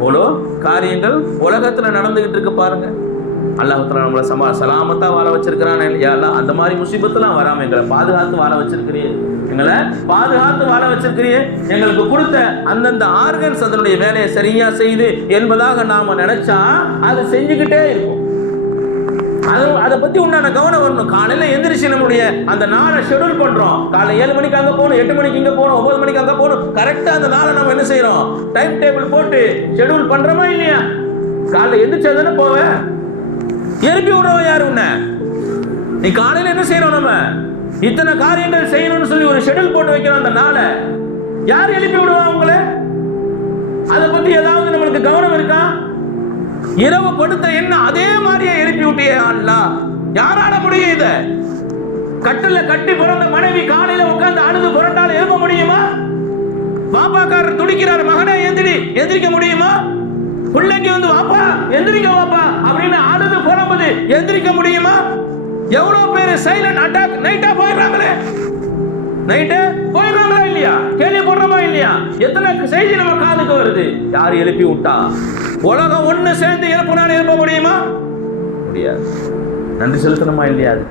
அவ்வளோ காரியங்கள் உலகத்தில் நடந்துக்கிட்டு இருக்கு பாருங்க. அல்லாஹத்தில் நம்மளை சமா சலாமத்தாக வாழ வச்சிருக்கிறான் இல்லையா? அந்த மாதிரி முசீபத்துலாம் வராமல் எங்களை பாதுகாத்து வாழ வச்சிருக்கிறியே. எங்களை பாதுகாத்து வாழ வச்சிருக்கிறியே. எங்களுக்கு கொடுத்த அந்தந்த ஆர்கன்ஸ் அதனுடைய வேலையை சரியாக செய்து என்பதாக நாம் நினச்சா அது செஞ்சுக்கிட்டே இருக்கும் அது அதை பத்தி உண்டான கவனம் வரணும். காலையில எந்திரிச்சு நம்முடைய அந்த நாளை ஷெட்யூல் பண்றோம். காலை ஏழு மணிக்கு அங்க போகணும் எட்டு மணிக்கு இங்க போகணும் ஒன்பது மணிக்கு அங்க போகணும். கரெக்டா அந்த நாளை நம்ம என்ன செய்யறோம் டைம் டேபிள் போட்டு ஷெட்யூல் பண்றோமா இல்லையா? காலைல எந்திரிச்சா தானே போவேன் எழுப்பி விடுறவன் யாரு உன்னை? நீ காலையில என்ன செய்யறோம் நம்ம? இத்தனை காரியங்கள் செய்யணும்னு சொல்லி ஒரு ஷெட்யூல் போட்டு வைக்கிறோம் அந்த நாளை. யார் எழுப்பி விடுவா அவங்கள அதை பத்தி ஏதாவது நம்மளுக்கு கவனம் இருக்கா? இரவு படுத்த என்ன? அதே மாதிரி அல்லா யாரால முடியும் இத? கட்டில கட்டி பிறந்த மனைவி காலையில உட்கார்ந்து அழுது புரண்டால எழுப்ப முடியுமா? பாப்பாக்காரர் துடிக்கிறார் மகனே எந்திரி எந்திரிக்க முடியுமா? பிள்ளைக்கு வந்து வாப்பா எந்திரிக்க வாப்பா அப்படின்னு அழுது புறம்புது எந்திரிக்க முடியுமா? எவ்வளவு பேர் சைலண்ட் அட்டாக் நைட்டா போயிடுறாங்களே? நைட்டு போயிடுறாங்களா இல்லையா? கேள்வி போடுறோமா இல்லையா? எத்தனை செய்தி நம்ம காதுக்கு வருது? யார் எழுப்பி விட்டா? உலகம் ஒண்ணு சேர்ந்து எழுப்பினாலும் எழுப்ப முடியுமா? முடியாது. நன்றி செலுத்தணுமா இல்லையா அது?